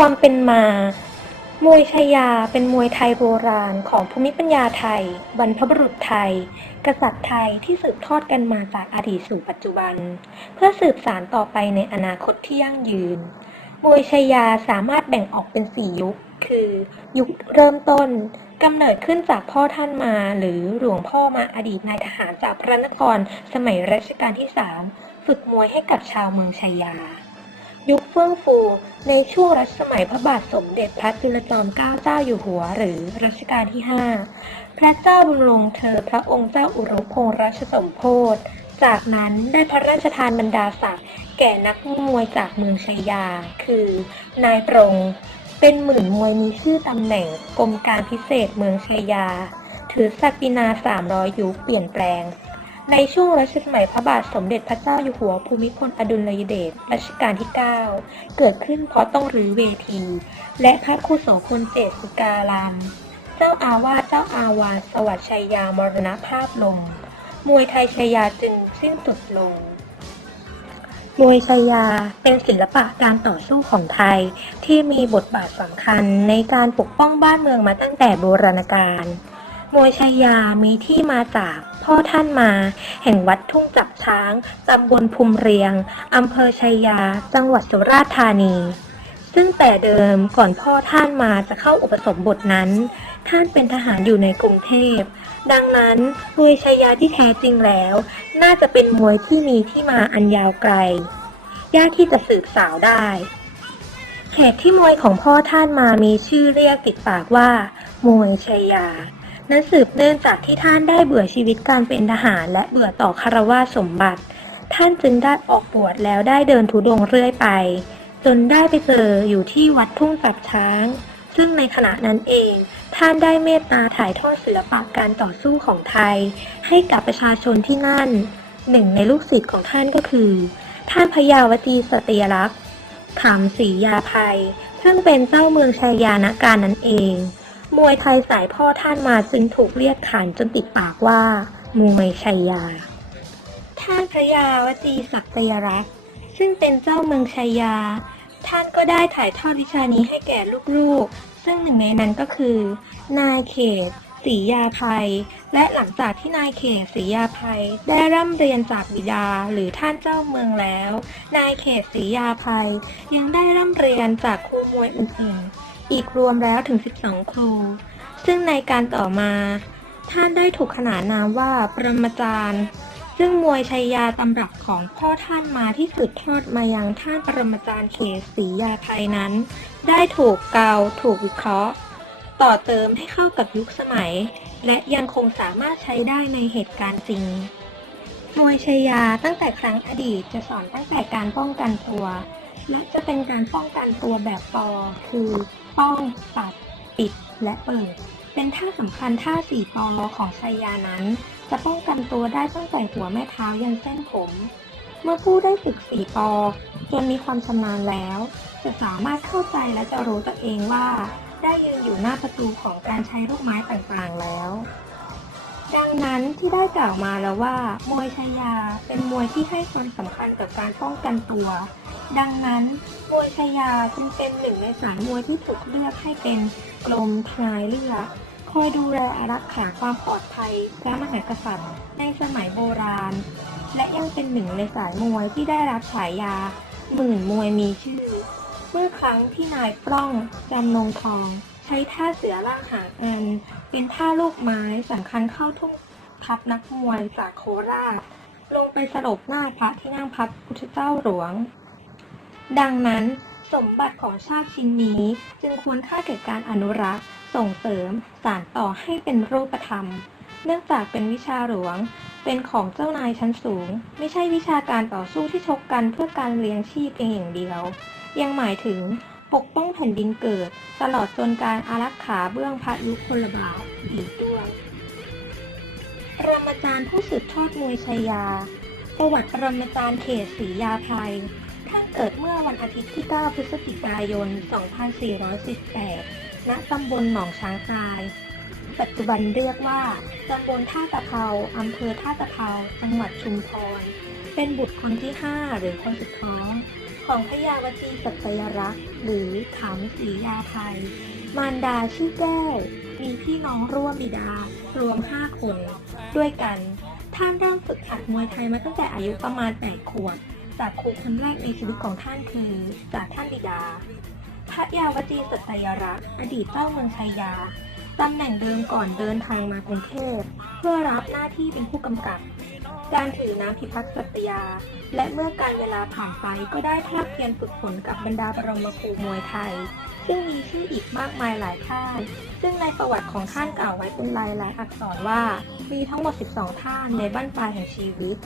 ความเป็นมา มวยชายาเป็นมวยไทยโบราณของภูมิปัญญาไทย บรรพบุรุษไทย กษัตริย์ไทยที่สืบทอดกันมาจากอดีตสู่ปัจจุบัน เพื่อสืบสานต่อไปในอนาคตที่ยั่งยืน มวยชายาสามารถแบ่งออกเป็นสี่ยุค คือ ยุคเริ่มต้นกำเนิดขึ้นจากพ่อท่านมา หรือหลวงพ่อมาอดีตนายทหารจากพระนครสมัยรัชกาลที่สามฝึกมวยให้กับชาวเมืองชายา ยุคเฟื่องฟูในช่วงรัชสมัยพระบาทสมเด็จพระจุลจอมเกล้าเจ้าอยู่หัว หรือรัชกาลที่ 5 พระเจ้าบุญลงเธอพระองค์เจ้าอุรุพงษ์รัชสมโพธจากนั้นได้พระราชทานบรรดาศักดิ์แก่นักมวยจากเมืองชัยยา คือ นายปรงเป็นหมื่นมวยมีชื่อตำแหน่งกรมการพิเศษเมืองชัยยา ถือศักดินา 300 ยุคเปลี่ยนแปลง ในช่วงรัชสมัยพระบาทสมเด็จพระเจ้าอยู่หัวภูมิพลอดุลยเดชรัชกาลที่ 9 เกิดขึ้นเพราะต้องรื้อเวที และพระครูโสพลเจตสุการามเจ้าอาวาสเจ้าอาวาสสวัสดิ์ชัยยามรณภาพลง มวยไทยชัยยาจึงสิ้นสุดลง มวยชัยยาเป็นศิลปะการต่อสู้ของไทยที่มีบทบาทสำคัญในการปกป้องบ้านเมืองมาตั้งแต่โบราณกาล มวยชัยยามีที่มาจากพ่อท่านมา แห่งวัดทุ่งจับช้างตำบลภูมิเรียงอำเภอชัยยา จังหวัดสุราษฎร์ธานี ซึ่งแต่เดิมก่อนพ่อท่านมาจะเข้าอุปสมบทนั้น ท่านเป็นทหารอยู่ในกรุงเทพ ดังนั้นมวยชัยยาที่แท้จริงแล้ว น่าจะเป็นมวยที่มีที่มาอันยาวไกล ยากที่จะสืบสาวได้เหตุที่มวยของพ่อท่านมามีชื่อเรียกติดปากว่า มวยชัยยา นั้นสืบเนื่องจากที่ท่านได้เบื่อชีวิตการเป็นทหาร และเบื่อต่อคารวาสมบัติ ท่านจึงได้ออกบวชแล้วได้เดินทุดงค์เรื่อยไป จนได้ไปเจออยู่ที่วัดทุ่งจับช้าง ซึ่งในขณะนั้นเอง ท่านได้เมตตาถ่ายทอดศิลปะการต่อสู้ของไทย ให้กับประชาชนที่นั่น หนึ่งในลูกศิษย์ของท่านก็คือ ท่านพยาวจีสตรีรักษ์ขำศรียาภัยซึ่งเป็นเจ้าเมืองชัยยาการนั้นเอง มวยไทยสายพ่อท่านมาจึงถูกเรียกขานจนติดปากว่า มวยชัยยา ท่านพระยาวจีศักยรักษ์ซึ่งเป็นเจ้าเมืองชัยยา ท่านก็ได้ถ่ายทอดวิชานี้ให้แก่ลูกๆ ซึ่งหนึ่งในนั้นก็คือ นายเขตศรียาภัย และหลังจากที่นายเขตศรียาภัย ได้ร่ำเรียนจากบิดาหรือท่านเจ้าเมืองแล้ว นายเขตศรียาภัย ยังได้ร่ำเรียนจากครูมวยอื่นๆ อีกรวมแล้วถึง 12 ครู ซึ่งในการต่อมา ท่านได้ถูกขนานนามว่าปรมาจารย์ ซึ่งมวยชัยยาตำรับของพ่อท่านมาที่สืบทอดมายังท่านปรมาจารย์เขศศรียาภัยนั้น ได้ถูกเกาถูกวิเคราะห์ ต่อเติมให้เข้ากับยุคสมัย และยังคงสามารถใช้ได้ในเหตุการณ์จริงมวยชัยยาตั้งแต่ครั้งอดีตจะสอนตั้งแต่การป้องกันตัว และจะเป็นการป้องกันตัวแบบปอคือป้องปัด ปิด และเปิด เป็นท่าสำคัญท่าสี่ปอของชัยยานั้น จะป้องกันตัวได้ตั้งแต่หัวแม่เท้ายันเส้นผม เมื่อผู้ได้ฝึกสี่ปอจนมีความชำนาญแล้ว จะสามารถเข้าใจและจะรู้ตัวเองว่า ได้ยืนอยู่หน้าประตูของการใช้ลูกไม้ต่างๆแล้วดังนั้นที่ได้กล่าวมาแล้วว่า มวยชายาเป็นมวยที่ให้ความสำคัญกับการป้องกันตัว ดังนั้นมวยชายาจึงเป็นหนึ่งในสายมวยที่ถูกเลือกให้เป็นกรมทนายเลือกคอยดูแลอารักขาความปลอดภัยพระมหากษัตริย์ในสมัยโบราณ และยังเป็นหนึ่งในสายมวยที่ได้รับฉายาหมื่นมวยมีชื่อ เมื่อครั้งที่นายปล้องจำนงทอง ใช้ท่าเสือล่างหางอัน เป็นท่าลูกไม้สำคัญเข้าทุ่งทัพนักมวยจากโคราชลงไปสลบหน้าพระที่นั่งพับพุทธเจ้าหลวง ดังนั้น สมบัติของชาติชิ้นนี้จึงควรค่าแก่การอนุรักษ์ ส่งเสริม สานต่อให้เป็นรูปธรรม เนื่องจากเป็นวิชาหลวง เป็นของเจ้านายชั้นสูง ไม่ใช่วิชาการต่อสู้ที่ชกกันเพื่อการเลี้ยงชีพเพียงอย่างเดียว ยังหมายถึงปกป้องแผ่นดินเกิด ตลอดจนการอารักขาเบื้องพระยุคลบาทอีกด้วยปรมาจารย์ผู้สืบทอดมวยชัยยา ประวัติปรมาจารย์เขตศรียาภัย เกิดเมื่อวันอาทิตย์ที่ 9 พฤศจิกายน 2418 ณ ตำบลหนองช้างตาย ปัจจุบันเรียกว่า ตำบลท่าตะเภาอำเภอท่าตะเภา จังหวัดชุมพร เป็นบุตรคนที่ 5 หรือคนสุดท้อง ของพระยาวจีสัตยรักษ์ หรือถามสียาไทย มารดาชื่อแก้ว มีพี่น้องร่วมบิดา รวม 5 คน ด้วยกัน ท่านเริ่มฝึกหัดมวยไทยมาตั้งแต่อายุประมาณ 8 ขวบ จากครูคนแรกในชีวิตของท่านคือ จากท่านบิดาพระยาวจีสัตยรักษ์อดีตเจ้าเมืองชัยยาตำแหน่งเดิมก่อนเดินทางมากรุงเทพเพื่อรับหน้าที่เป็นผู้กำกับ การถือน้ำพิพัฒน์สัตยาและเมื่อการเวลาผ่านไปก็ได้ภาคเพียรฝึกฝนกับบรรดาบรมครูมวยไทย ซึ่งมีชื่ออีกมากมายหลายท่านซึ่งในประวัติของท่านกล่าวไว้เป็นลายลายอักษรว่า มีทั้งหมด 12 ท่านในบั้นปลายแห่งชีวิต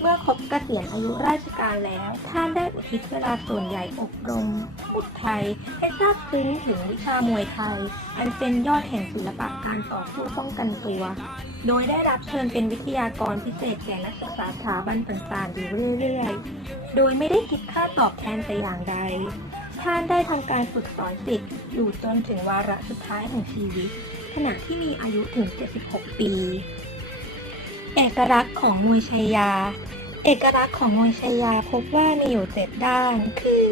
เมื่อครบเกษียณอายุราชการแล้ว ท่านได้อุทิศเวลาส่วนใหญ่อบรมบุตรไทย ให้ทราบซึ้งถึงวิชามวยไทย อันเป็นยอดแห่งศิลปะการต่อสู้ป้องกันตัว โดยได้รับเชิญเป็นวิทยากรพิเศษแก่นักศึกษาสถาบันต่างๆอยู่เรื่อยๆ โดยไม่ได้คิดค่าตอบแทนแต่อย่างใด ท่านได้ทำการฝึกสอนศิษย์อยู่จนถึงวาระสุดท้ายของชีวิต ขณะที่มีอายุถึง 76 ปี เอกลักษณ์ของมวยชัยยา เอกลักษณ์ของมวยชัยยาพบว่ามีอยู่เจ็ดด้าน คือ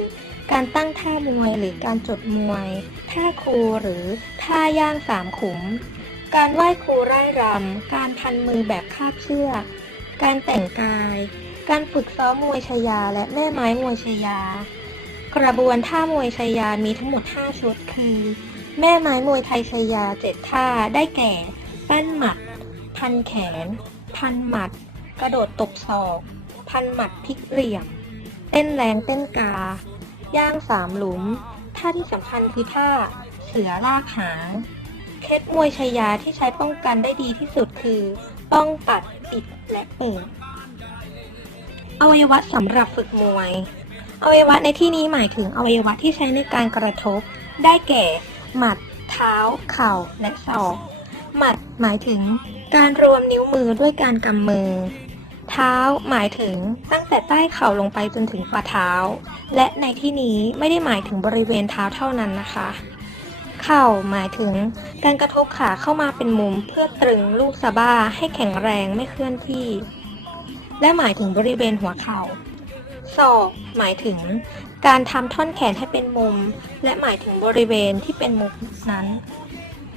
การตั้งท่ามวยหรือการจดมวย ท่าครูหรือท่าย่างสามขุมการไหว้ครูไร่รำ การพันมือแบบคาบเชือก การแต่งกาย การฝึกซ้อมมวยชายาและแม่ไม้มวยชายา กระบวนท่ามวยชายามีทั้งหมด 5 ชุดคือ แม่ไม้มวยไทยชายาเจ็ดท่าได้แก่ ปั้นหมัด พันแขน พันหมัด กระโดดตบศอก พันหมัดพลิกเหลี่ยม เต้นแรงเต้นกา ย่างสามหลุม ท่าที่สำคัญคือท่าเสือลากหางเคล็ดมวยชายาที่ใช้ป้องกันได้ดีที่สุดคือ ป้องตัดปิดและเปิด อวัยวะสำหรับฝึกมวย อวัยวะในที่นี้หมายถึงอวัยวะที่ใช้ในการกระทบ ได้แก่ หมัด เท้า เข่า และศอก หมัดหมายถึง การรวมนิ้วมือด้วยการกำมือ เท้าหมายถึงตั้งแต่ใต้เข่าลงไปจนถึงฝ่าเท้า และในที่นี้ไม่ได้หมายถึงบริเวณเท้าเท่านั้นนะคะ เข่าหมายถึง การกระทบขาเข้ามาเป็นมุมเพื่อตรึงลูกสะบ้าให้แข็งแรงไม่เคลื่อนที่ และหมายถึงบริเวณหัวเข่าศอกหมายถึง การทำท่อนแขนให้เป็นมุม และหมายถึงบริเวณที่เป็นมุมนั้น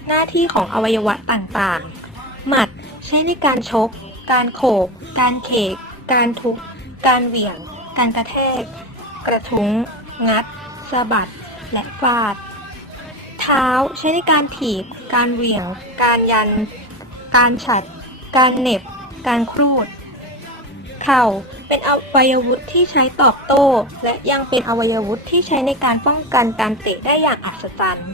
หน้าที่ของอวัยวะต่างๆ หมัดใช้ในการชก การโขก การเขก การทุบการเหวี่ยง การกระแทก กระทุ้ง งัดสะบัด และฟาด เท้าใช้ในการถีบ การเหวี่ยง การยัน การฉัด การเหน็บ การครูด เข่า เป็นอวัยวะที่ใช้ตอบโต้ และยังเป็นอวัยวะที่ใช้ในการป้องกันการเตะได้อย่างอัศจรรย์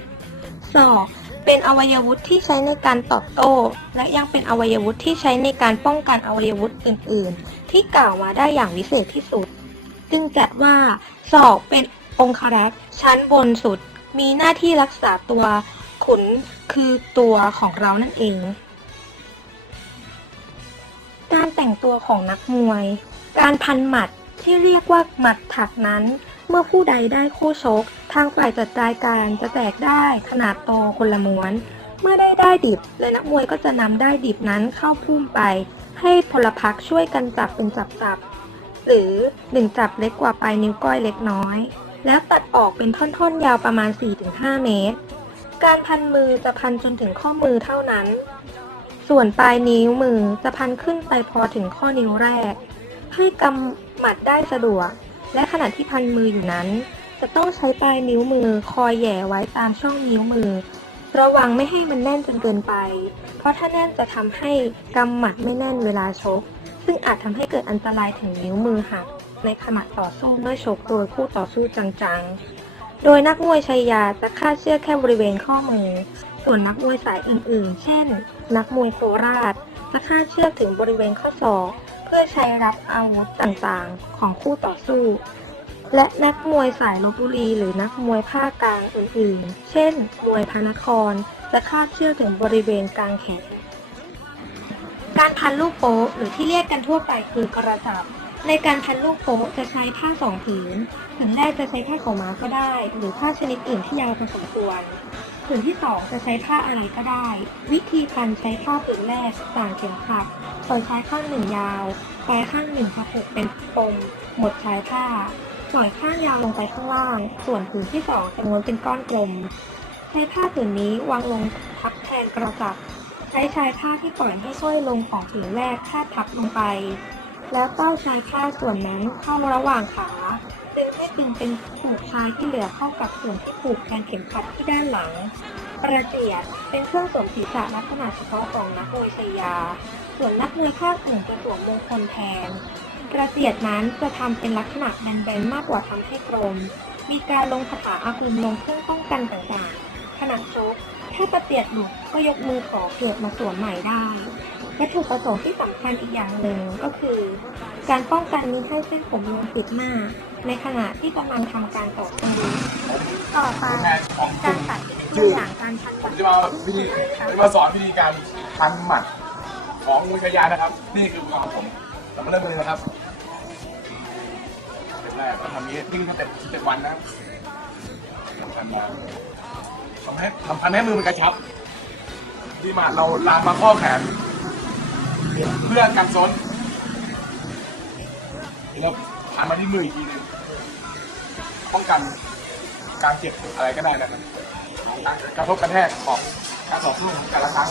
ศอกเป็นอวัยวะที่ใช้ในการตอบโต้ และยังเป็นอวัยวะที่ใช้ในการป้องกันอวัยวะอื่น ๆ ที่กล่าวมาได้อย่างวิเศษที่สุด จึงจัดว่าศอกเป็นองครักษ์ชั้นบนสุด มีหน้าที่รักษาตัวขุนคือตัวของเรานั่นเอง แต่งตัวของนักมวย การพันหมัดที่เรียกว่าหมัดถักนั้น เมื่อผู้ใดได้คู่ชก ทางฝ่ายจัดรายการจะแตกได้ขนาดโตคนละม้วน เมื่อได้ได้ดิบ และนักมวยก็จะนำได้ดิบนั้นเข้าพุ่มไป ให้พลพรรคช่วยกันจับเป็นจับๆหรือหนึ่งจับเล็กกว่าปลายนิ้วก้อยเล็กน้อย แล้วตัดออกเป็นท่อนๆยาวประมาณ 4-5 เมตร การพันมือจะพันจนถึงข้อมือเท่านั้น ส่วนปลายนิ้วมือจะพันขึ้นไปพอถึงข้อนิ้วแรก ให้กำหมัดได้สะดวก และขณะที่พันมืออยู่นั้น จะต้องใช้ปลายนิ้วมือคอยแหย่ไว้ตามช่องนิ้วมือ ระวังไม่ให้มันแน่นจนเกินไป เพราะถ้าแน่นจะทำให้กำหมัดไม่แน่นเวลาชก ซึ่งอาจทำให้เกิดอันตรายถึงนิ้วมือหักในขณะต่อสู้เมื่อชกโดยคู่ต่อสู้จังๆ โดยนักมวยชัยยาจะคาดเชือกแค่บริเวณข้อมือ ส่วนนักมวยสายอื่นๆ เช่น นักมวยโคราชจะคาดเชือกถึงบริเวณข้อศอกเพื่อใช้รับอาวุธต่างๆ ของคู่ต่อสู้ และนักมวยสายลบบุรีหรือนักมวยภาคกลางอื่นๆ เช่น มวยพระนครจะคาดเชือกถึงบริเวณกลางแขนการพันลูกโป๊ะหรือที่เรียกกันทั่วไปคือกระจับในการพันลูกโป๊ะจะใช้ผ้าสองผืนผืนแรกจะใช้ผ้าขาวม้าก็ได้ หรือผ้าชนิดอื่นที่ยาวพอสมควร ผืนที่สองจะใช้ผ้าอะไรก็ได้ วิธีพันใช้ผ้าผืนแรกต่างเข็มขัดโดยใช้ข้างหนึ่งยาวปลายข้างหนึ่งพับผูกเป็นปมหมดใช้ผ้าปล่อยข้างยาวลงไปข้างล่าง ส่วนผืนที่สองจะม้วนเป็นก้อนกลม ใช้ผ้าผืนนี้วางลงทับแทนกระจับใช้ชายผ้าที่ปล่อยให้ห้อยลงของผืนแรกคาดทับลงไป แล้วเต้าชายผ้าส่วนนั้นเข้าระหว่างขา จึงให้ตึงเป็นผูกชายที่เหลือเข้ากับส่วนที่ผูกแทนเข็มขัดที่ด้านหลัง ประเจียดเป็นเครื่องสวมศีรษะลักษณะเฉพาะของนักมวยชายา ส่วนนักมวยภาคอื่นจะสวมมงคลแทนกระเจียดนั้นจะทำเป็นลักษณะแบนๆมากกว่าทำให้กลม มีการลงคาถาอาคมลงเครื่องป้องกันต่างๆ ขณะชกถ้ากระเจียดหลุดก็ยกมือขอเกิดมาสวมใหม่ได้วัตถุประสงค์ที่สำคัญอีกอย่างหนึ่งก็คือ การป้องกันมิให้เส้นผมลงติดหน้า ในขณะที่กำลังทำการต่อกต่อไปของการตัดตัวอย่างการพันผมจะมาวิธีจะมาสอนวิธีการพันหมัดของมุชยานะครับ นี่คือของผมเรามาเริ่มกันเลยนะครับสเต็ปแรกเราทำนี้นี่คือสเต็ปสเต็ปวันนะครับพันมาทำให้ทำพันให้มือมันกระชับ ที่มาเราลามมาข้อแขน เพื่อกันซ้นแล้ว พันมาที่มืออีกทีหนึงป้องกันการเจ็บอะไรก็ได้นะครับการกระทบกระแทกของการต่อสู้แต่ละครั้ง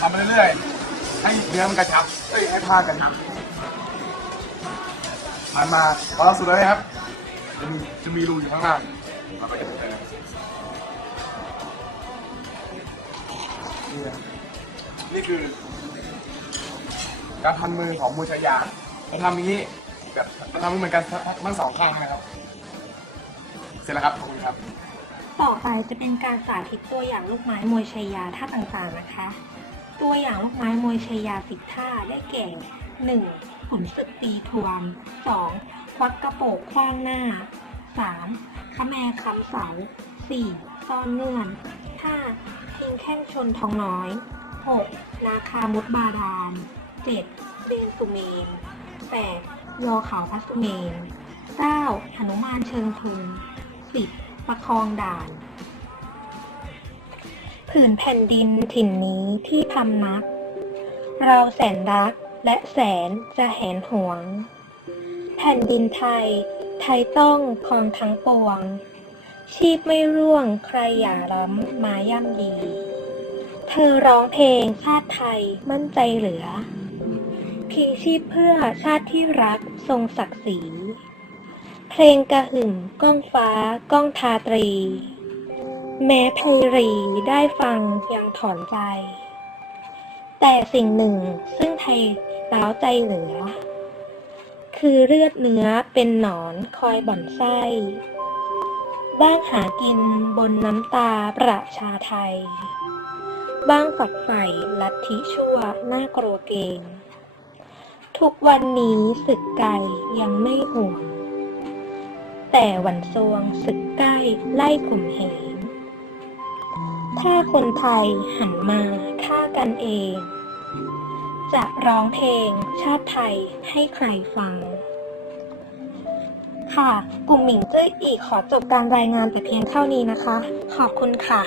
ทำไปเรื่อยๆให้เนื้อมันกระชับเอ้ยให้ผ้ากระชับผ่านมาพอเราสุดแล้วนะครับ จะมีจะมีรูอยู่ข้างล่างเราก็จะเจอนี่นะนี่คือ การพันมือของมือชายาเราทำอย่างนี้ แบบทำเหมือนกันทั้งสองข้างนะครับ เสร็จแล้วครับขอบคุณครับ ต่อไปจะเป็นการสาธิตตัวอย่างลูกไม้มวยชายาท่าต่างๆนะคะ ตัวอย่างลูกไม้มวยชายาสิบท่าได้แก่ 1. ขุนศึกตีทวน 2. ควักกระโปงคว้างหน้า 3. ขแมคำเสา 4. ซ่อนเงื่อน 5. ทิ้งแข้งชนทองน้อย 6. นาคามุดบาดาล 7. เดนสุเมน 8. ยอเขาพัสุเมน 9. หนุมานเชิงทุง 10. ประคองด่านผืนแผ่นดินถิ่นนี้ที่พำนัก เราแสนรักและแสนจะแหนหวง แผ่นดินไทย ไทยต้องคองทั้งปวง ชีพไม่ร่วงใครอย่าล้ำมาย่ำยีเธอร้องเพลงชาติไทยมั่นใจเหลือ พลีชีพเพื่อชาติที่รักทรงศักดิ์ศรี เพลงกระหึ่มก้องฟ้า ก้องทาตรี แม้ไพรีได้ฟังยังถอนใจ แต่สิ่งหนึ่งซึ่งไทยร้าวใจเหลือ คือเลือดเนื้อเป็นหนอนคอยบ่อนไส้ บ้างหากินบนน้ำตาประชาไทย บ้างฝักใฝ่ลัทธิชั่วน่ากลัวเกง ทุกวันนี้ศึกไก่ยังไม่ห่วง แต่วันซวงศึกใกล้ไล่ข่มเหงถ้าคนไทยหันมาฆ่ากันเอง จะร้องเพลงชาติไทยให้ใครฟัง ค่ะ กลุ่มหมิงเจ้ยอีขอจบการรายงานแต่เพียงเท่านี้นะคะ ขอบคุณค่ะ